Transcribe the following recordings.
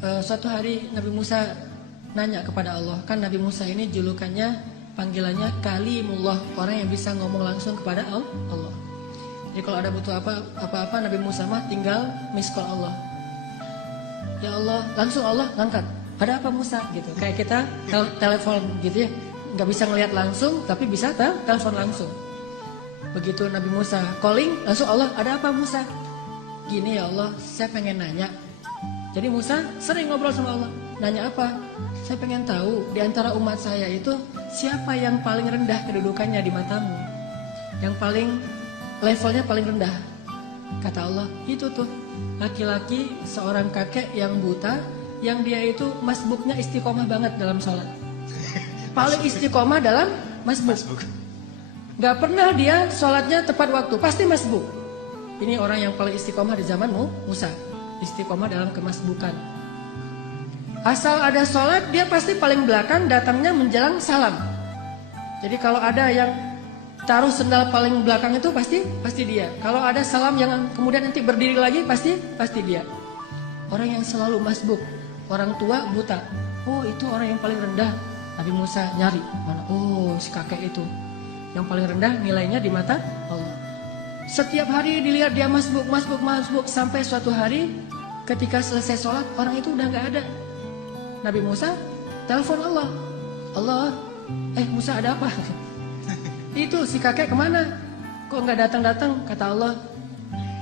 Suatu hari Nabi Musa nanya kepada Allah. Kan Nabi Musa ini julukannya, panggilannya Kalimullah, orang yang bisa ngomong langsung kepada Allah. Jadi kalau ada butuh apa-apa Nabi Musa mah tinggal miss call Allah. Ya Allah, langsung Allah ngangkat. Ada apa Musa gitu. Kayak kita telepon gitu ya. Nggak bisa ngelihat langsung tapi bisa telepon langsung. Begitu Nabi Musa calling, langsung Allah, ada apa Musa? Gini ya Allah, saya pengen nanya. Jadi Musa sering ngobrol sama Allah. Nanya apa? Saya pengen tahu di antara umat saya itu siapa yang paling rendah kedudukannya di matamu? Yang paling levelnya paling rendah. Kata Allah, itu tuh laki-laki seorang kakek yang buta, yang dia itu masbuknya istiqomah banget dalam sholat. Paling istiqomah dalam masbuk. Gak pernah dia sholatnya tepat waktu, pasti masbuk. Ini orang yang paling istiqomah di zamanmu, Musa. Istiqomah dalam kemasbukan. Asal ada sholat, dia pasti paling belakang, datangnya menjelang salam. Jadi kalau ada yang taruh sendal paling belakang itu pasti dia. Kalau ada salam yang kemudian nanti berdiri lagi, pasti dia. Orang yang selalu masbuk, orang tua buta. Oh, itu orang yang paling rendah. Nabi Musa nyari mana? Oh, si kakek itu yang paling rendah nilainya di mata Allah. Setiap hari dilihat dia masbuk sampai suatu hari ketika selesai sholat orang itu udah nggak ada. Nabi Musa telepon Allah. Allah, Musa ada apa? Itu si kakek kemana? Kok nggak datang? Kata Allah,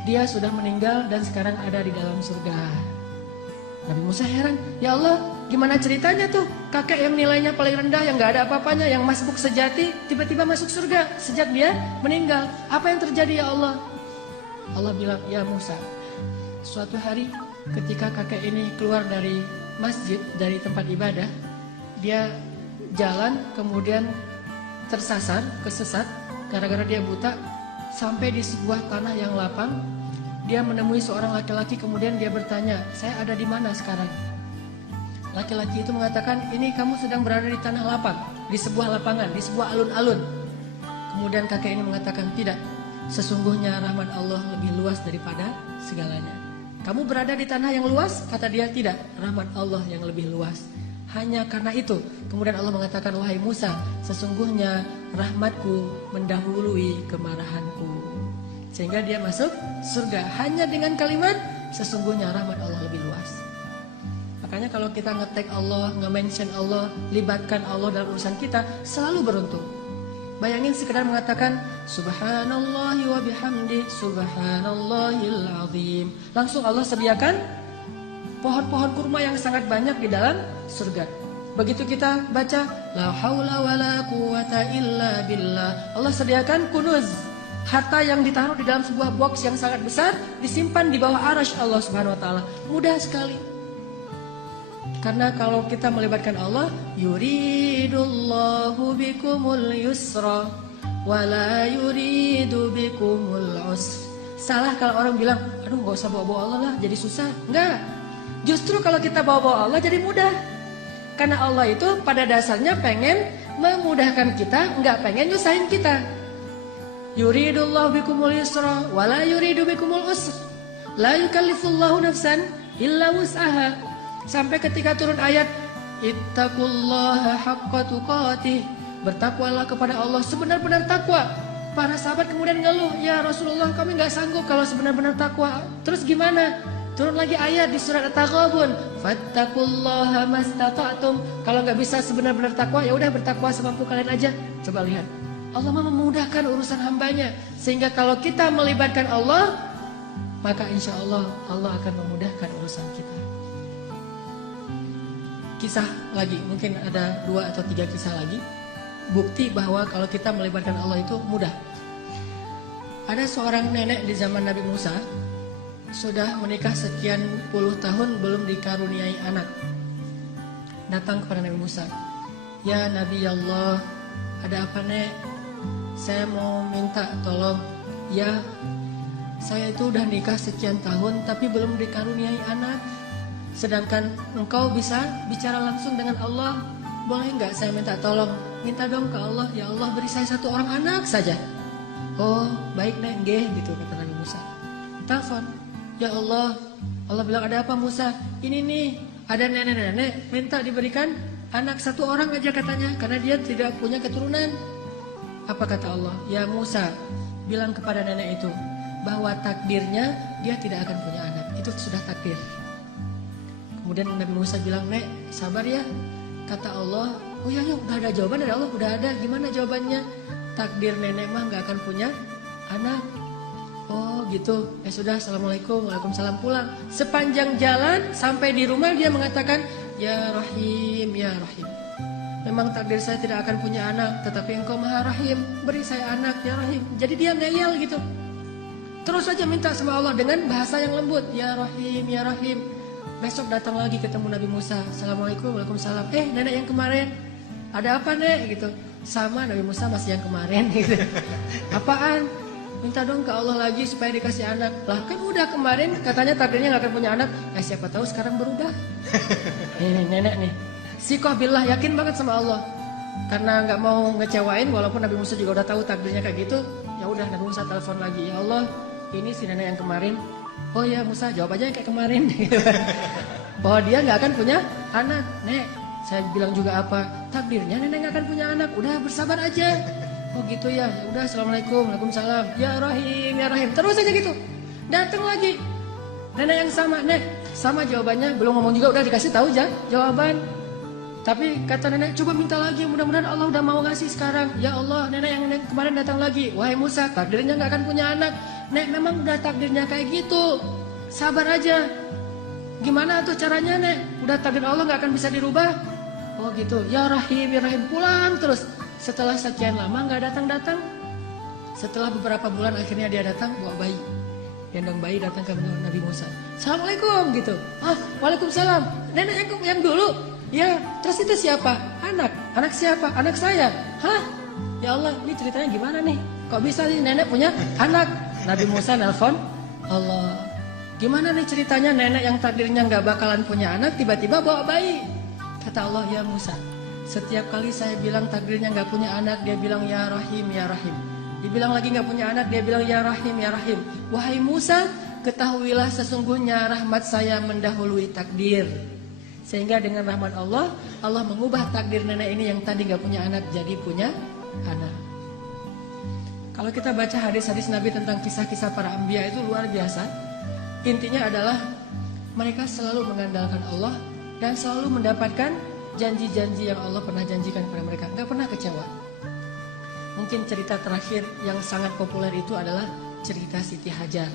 dia sudah meninggal dan sekarang ada di dalam surga. Nabi Musa heran, ya Allah, gimana ceritanya tuh? Kakek yang nilainya paling rendah, yang nggak ada apa-apanya, yang masbuk sejati, tiba-tiba masuk surga sejak dia meninggal. Apa yang terjadi ya Allah? Allah bilang, ya Musa, suatu hari ketika kakek ini keluar dari masjid, dari tempat ibadah, dia jalan kemudian kesesat gara-gara dia buta, sampai di sebuah tanah yang lapang. Dia menemui seorang laki-laki, kemudian dia bertanya, saya ada di mana sekarang? Laki-laki itu mengatakan, ini kamu sedang berada di tanah lapang, di sebuah lapangan, di sebuah alun-alun. Kemudian kakek ini mengatakan, tidak, sesungguhnya rahmat Allah lebih luas daripada segalanya. Kamu berada di tanah yang luas? Kata dia, tidak, rahmat Allah yang lebih luas. Hanya karena itu, kemudian Allah mengatakan, wahai Musa, sesungguhnya rahmatku mendahului kemarahanku. Sehingga dia masuk surga hanya dengan kalimat, sesungguhnya rahmat Allah lebih luas. Makanya kalau kita nge-tag Allah, nge-mention Allah, libatkan Allah dalam urusan kita, selalu beruntung. Bayangin sekedar mengatakan subhanallahi wa bihamdi subhanallahil azim, langsung Allah sediakan pohon-pohon kurma yang sangat banyak di dalam surga. Begitu kita baca la haula wala quwata illa billah, Allah sediakan kunuz, harta yang ditaruh di dalam sebuah box yang sangat besar, disimpan di bawah arasy Allah Subhanahu wa taala. Mudah sekali. Karena kalau kita melibatkan Allah, yuridullahu bikumul yusra wa la yuridu bikumul usra. Salah kalau orang bilang, aduh gak usah bawa-bawa Allah lah, jadi susah. Enggak. Justru kalau kita bawa-bawa Allah jadi mudah. Karena Allah itu pada dasarnya pengen memudahkan kita, enggak pengen nyusahin kita. Yuridullahu bikumul yusra wa la yuridu bikumul usra. La yukallifullahu nafsan illa wus'aha. Sampai ketika turun ayat ittaqullaha haqqa tuqatih, bertakwalah kepada Allah sebenar-benar takwa. Para sahabat kemudian ngeluh, ya Rasulullah, kami nggak sanggup kalau sebenar-benar takwa. Terus gimana? Turun lagi ayat di surat At-Taghabun, fattaqullaha mastata'tum. Kalau nggak bisa sebenar-benar takwa, ya udah bertakwa semampu kalian aja. Coba lihat, Allah memudahkan urusan hambanya, sehingga kalau kita melibatkan Allah, maka insya Allah Allah akan memudahkan urusan kita. Kisah lagi, mungkin ada 2 atau 3 kisah lagi, bukti bahwa kalau kita melibatkan Allah itu mudah. Ada seorang nenek di zaman Nabi Musa, sudah menikah sekian puluh tahun belum dikaruniai anak. Datang kepada Nabi Musa, ya Nabi Allah, ada apa nek? Saya mau minta tolong. Ya, saya itu udah nikah sekian tahun tapi belum dikaruniai anak. Sedangkan engkau bisa bicara langsung dengan Allah. Boleh nggak saya minta tolong? Minta dong ke Allah, ya Allah beri saya 1 orang anak saja. Oh baik nek, nggih, gitu kata Nabi Musa. Telepon, ya Allah. Allah bilang, ada apa Musa? Ini nih, Ada nenek-nenek minta diberikan anak 1 orang aja katanya, karena dia tidak punya keturunan. Apa kata Allah? Ya Musa, bilang kepada nenek itu bahwa takdirnya dia tidak akan punya anak. Itu sudah takdir. Kemudian Nabi Musa bilang, Nek, sabar ya. Kata Allah, oh ya, udah ada jawaban dari Allah, udah ada. Gimana jawabannya? Takdir nenek mah gak akan punya anak. Oh gitu. Ya sudah, assalamualaikum, waalaikumsalam, pulang. Sepanjang jalan sampai di rumah dia mengatakan, ya Rahim, ya Rahim. Memang takdir saya tidak akan punya anak, tetapi Engkau Maha Rahim, beri saya anak ya Rahim. Jadi dia ngeyel gitu. Terus saja minta sama Allah dengan bahasa yang lembut, ya Rahim, ya Rahim. Besok datang lagi ketemu Nabi Musa, assalamualaikum, waalaikumsalam. Nenek yang kemarin, ada apa nek gitu? Sama Nabi Musa masih yang kemarin gitu. Apaan? Minta dong ke Allah lagi supaya dikasih anak. Lah kan udah kemarin katanya takdirnya gak akan punya anak. Ya siapa tahu sekarang berubah. Nih nenek nih. Sikoh billah, yakin banget sama Allah. Karena gak mau ngecewain, walaupun Nabi Musa juga udah tahu takdirnya kayak gitu. Ya udah Nabi Musa telepon lagi. Ya Allah, ini si nenek yang kemarin. Oh ya Musa, jawab aja yang kayak kemarin. Bahwa dia gak akan punya anak. Nek, saya bilang juga apa? Takdirnya nenek gak akan punya anak. Udah bersabar aja. Oh gitu ya, udah assalamualaikum, waalaikumsalam, ya Rahim, ya Rahim. Terus aja gitu. Datang lagi nenek yang sama, nek, sama jawabannya. Belum ngomong juga udah dikasih tahu jawaban. Tapi kata nenek, coba minta lagi, mudah-mudahan Allah udah mau ngasih sekarang. Ya Allah, nenek yang kemarin datang lagi. Wahai Musa, takdirnya gak akan punya anak. Nek, memang udah takdirnya kayak gitu. Sabar aja. Gimana tuh caranya nek? Udah takdir Allah gak akan bisa dirubah. Oh gitu, ya Rahim, ya Rahim. Pulang terus. Setelah sekian lama gak datang-datang. Setelah beberapa bulan akhirnya dia datang bawa bayi. Gendong bayi datang ke Nabi Musa. Assalamualaikum gitu. Waalaikumsalam. Nenek yang dulu. Ya, terus itu siapa? Anak. Anak siapa? Anak saya. Hah? Ya Allah, ini ceritanya gimana nih? Kok bisa nih nenek punya anak? Nabi Musa nelpon Allah. Gimana nih ceritanya nenek yang takdirnya gak bakalan punya anak tiba-tiba bawa bayi? Kata Allah, ya Musa, setiap kali saya bilang takdirnya gak punya anak, dia bilang ya Rahim, ya Rahim. Dibilang lagi gak punya anak, dia bilang ya Rahim, ya Rahim. Wahai Musa, ketahuilah sesungguhnya rahmat saya mendahului takdir. Sehingga dengan rahmat Allah, Allah mengubah takdir nenek ini yang tadi gak punya anak jadi punya anak. Kalau kita baca hadis-hadis Nabi tentang kisah-kisah para anbiya itu luar biasa. Intinya adalah mereka selalu mengandalkan Allah dan selalu mendapatkan janji-janji yang Allah pernah janjikan kepada mereka. Gak pernah kecewa. Mungkin cerita terakhir yang sangat populer itu adalah cerita Siti Hajar.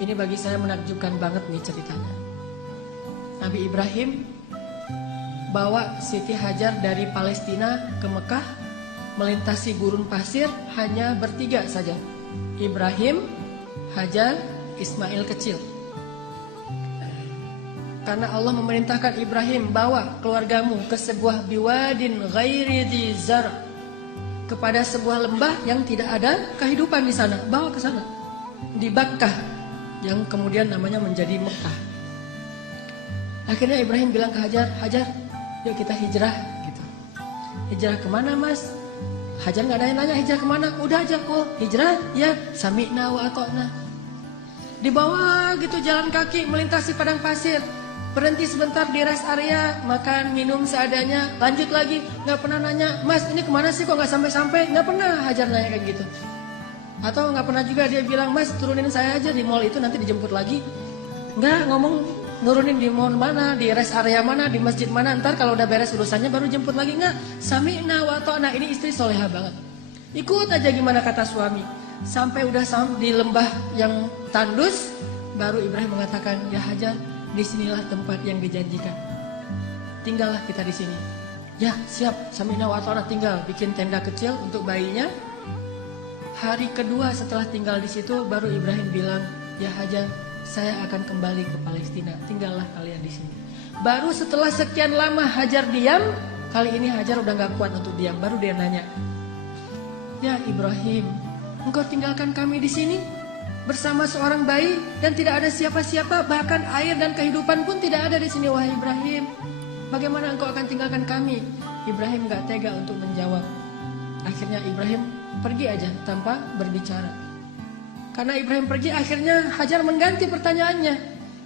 Ini bagi saya menakjubkan banget nih ceritanya. Nabi Ibrahim bawa Siti Hajar dari Palestina ke Mekah, melintasi gurun pasir hanya bertiga saja. Ibrahim, Hajar, Ismail kecil. Karena Allah memerintahkan Ibrahim, bawa keluargamu ke sebuah biwadin ghairi dzi zar', kepada sebuah lembah yang tidak ada kehidupan di sana. Bawa ke sana. Di Bakkah, yang kemudian namanya menjadi Mekah. Akhirnya Ibrahim bilang ke Hajar, Hajar, yuk kita hijrah gitu. Hijrah kemana mas? Hajar gak ada yang nanya hijrah kemana. Udah aja kok hijrah ya sami'na wa ata'na. Di bawah gitu jalan kaki melintasi padang pasir. Berhenti sebentar di rest area, makan, minum seadanya, lanjut lagi. Gak pernah nanya, mas ini kemana sih kok gak sampai-sampai? Gak pernah Hajar nanya kayak gitu. Atau gak pernah juga dia bilang, mas turunin saya aja di mall itu nanti dijemput lagi. Gak ngomong nurunin di mall mana, di rest area mana, di masjid mana. Ntar kalau udah beres urusannya baru jemput lagi. Gak, sami'na wa ta'na. Ini istri soleha banget. Ikut aja gimana kata suami. Sampai udah di lembah yang tandus, baru Ibrahim mengatakan, ya Hajar, disinilah tempat yang dijanjikan. Tinggallah kita di sini. Ya siap, sami'na wa ta'na. Tinggal bikin tenda kecil untuk bayinya. Hari kedua setelah tinggal di situ, baru Ibrahim bilang, ya Hajar, saya akan kembali ke Palestina. Tinggallah kalian di sini. Baru setelah sekian lama Hajar diam, kali ini Hajar udah gak kuat untuk diam. Baru dia nanya, ya Ibrahim, engkau tinggalkan kami di sini bersama seorang bayi dan tidak ada siapa-siapa, bahkan air dan kehidupan pun tidak ada di sini, wahai Ibrahim. Bagaimana engkau akan tinggalkan kami? Ibrahim gak tega untuk menjawab. Akhirnya Ibrahim pergi aja tanpa berbicara. Karena Ibrahim pergi, akhirnya Hajar mengganti pertanyaannya.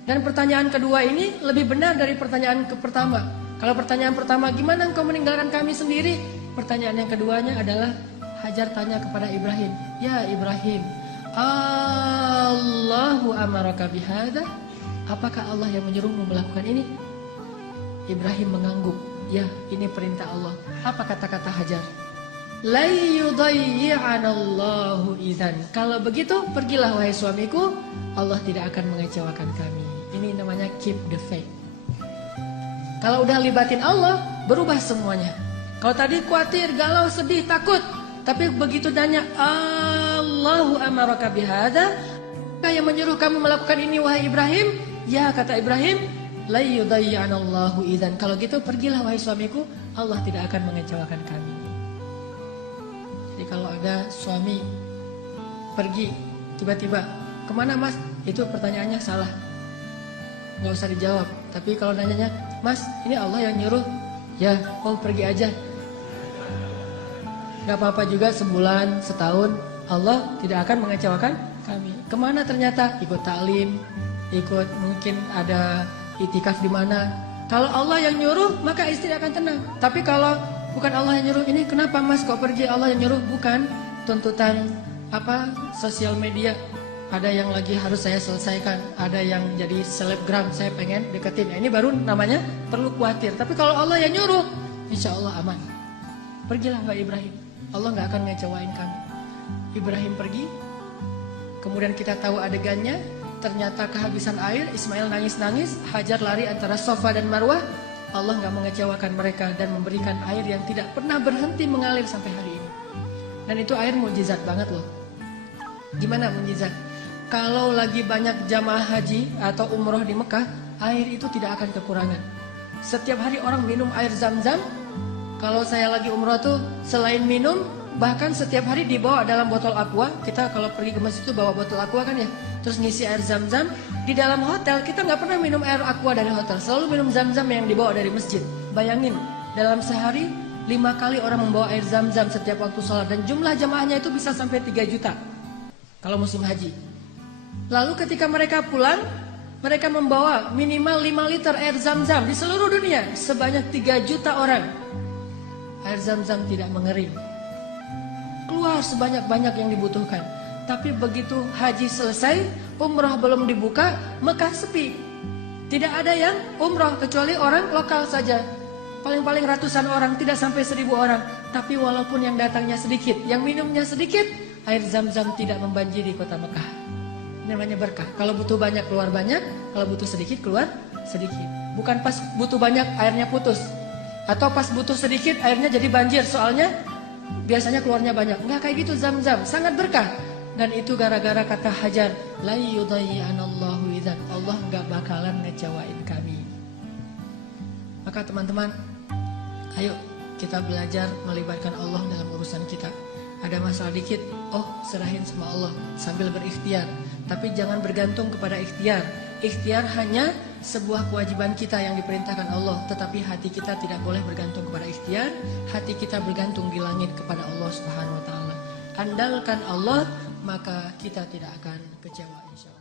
Dan pertanyaan kedua ini lebih benar dari pertanyaan pertama. Kalau pertanyaan pertama, gimana engkau meninggalkan kami sendiri? Pertanyaan yang keduanya adalah, Hajar tanya kepada Ibrahim, ya Ibrahim, Allahu amaraka bihada? Apakah Allah yang menyuruhmu melakukan ini? Ibrahim mengangguk, ya ini perintah Allah. Apa kata-kata Hajar? La yudayyi'anallahu idzan. Kalau begitu, pergilah wahai suamiku, Allah tidak akan mengecewakan kami. Ini namanya keep the faith. Kalau udah libatin Allah, berubah semuanya. Kalau tadi khawatir, galau, sedih, takut, tapi begitu nanya, Allahu amaraka bihada? Apakah yang menyuruh kamu melakukan ini wahai Ibrahim? Ya, kata Ibrahim, la yudayyi'anallahu idzan. Kalau gitu pergilah wahai suamiku, Allah tidak akan mengecewakan kami. Jadi kalau ada suami pergi tiba-tiba, kemana mas? Itu pertanyaannya salah, nggak usah dijawab. Tapi kalau nanyanya, mas ini Allah yang nyuruh, ya oh pergi aja. Gak apa-apa juga sebulan, setahun, Allah tidak akan mengecewakan kami. Kemana ternyata? Ikut taklim, ikut mungkin ada itikaf di mana. Kalau Allah yang nyuruh, maka istri akan tenang. Tapi kalau bukan Allah yang nyuruh, ini kenapa mas kok pergi? Allah yang nyuruh, bukan tuntutan sosial media. Ada yang lagi harus saya selesaikan, ada yang jadi selebgram, saya pengen deketin. Ini baru namanya perlu khawatir. Tapi kalau Allah yang nyuruh, insya Allah aman. Pergilah Mbak Ibrahim, Allah gak akan ngecewain kami. Ibrahim pergi, kemudian kita tahu adegannya, ternyata kehabisan air, Ismail nangis-nangis, Hajar lari antara Safa dan Marwah. Allah gak mengecewakan mereka dan memberikan air yang tidak pernah berhenti mengalir sampai hari ini. Dan itu air mukjizat banget loh. Gimana mukjizat? Kalau lagi banyak jamaah haji atau umroh di Mekah, air itu tidak akan kekurangan. Setiap hari orang minum air Zam-Zam. Kalau saya lagi umroh tuh, selain minum, bahkan setiap hari dibawa dalam botol aqua. Kita kalau pergi ke masjid itu bawa botol aqua kan ya. Terus ngisi air Zam-Zam. Di dalam hotel, kita nggak pernah minum air aqua dari hotel. Selalu minum Zam-Zam yang dibawa dari masjid. Bayangin, dalam sehari 5 kali orang membawa air Zam-Zam setiap waktu sholat. Dan jumlah jamaahnya itu bisa sampai 3 juta. Kalau musim haji. Lalu ketika mereka pulang, mereka membawa minimal 5 liter air Zam-Zam di seluruh dunia. Sebanyak 3 juta orang. Air Zam-Zam tidak mengering. Keluar sebanyak-banyak yang dibutuhkan. Tapi begitu haji selesai, umrah belum dibuka, Mekah sepi. Tidak ada yang umrah kecuali orang lokal saja. Paling-paling ratusan orang, tidak sampai 1000 orang. Tapi walaupun yang datangnya sedikit, yang minumnya sedikit, air Zam-Zam tidak membanjiri kota Mekah. Ini namanya berkah. Kalau butuh banyak keluar banyak, kalau butuh sedikit keluar sedikit. Bukan pas butuh banyak airnya putus, atau pas butuh sedikit airnya jadi banjir. Soalnya biasanya keluarnya banyak. Enggak kayak gitu Zam-Zam, sangat berkah. Dan itu gara-gara kata Hajar, la yudayyi'anallahu idzan. Allah enggak bakalan ngecewain kami. Maka teman-teman, ayo kita belajar melibatkan Allah dalam urusan kita. Ada masalah dikit, oh serahin sama Allah sambil berikhtiar. Tapi jangan bergantung kepada ikhtiar. Ikhtiar hanya sebuah kewajiban kita yang diperintahkan Allah. Tetapi hati kita tidak boleh bergantung kepada ikhtiar. Hati kita bergantung di langit kepada Allah Subhanahu wa ta'ala. Andalkan Allah, maka kita tidak akan kecewa insya Allah.